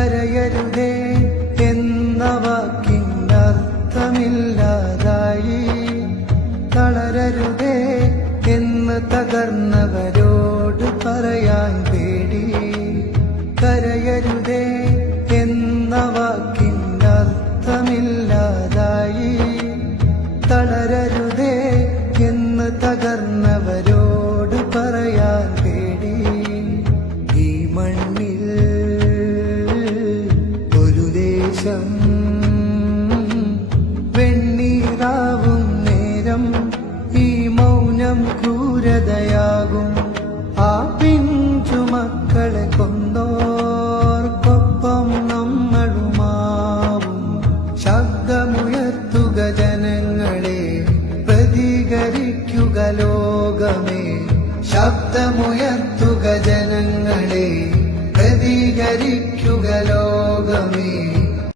കരയരുതേ എന്ന വാക്കിനർത്ഥമില്ലാതായി. തളരരുതേ എന്ന് തകർന്നവരോട് പറയാൻ പേടി. കരയരുതേ എന്ന വാക്കിനർത്ഥമില്ലാതായി. തളരരുതേ എന്ന് തകർന്നവരോട് പറയാൻ പേടി. ഈ മണ്ണിൽ ഒരു ദേശം വെണ്ണീറാവും നേരം ഈ മൗനം ക്രൂരതയാകും. ആ പിഞ്ചുമക്കളെ കൊന്നോർക്കൊപ്പം നമ്മളുമാവും. ശബ്ദമുയർത്തുക ജനങ്ങളെ, പ്രതികരിക്കുക ലോകമേ. ശബ്ദമുയർത്തുക ജനങ്ങളെ, പ്രതികരിക്കുക ലോകമേ.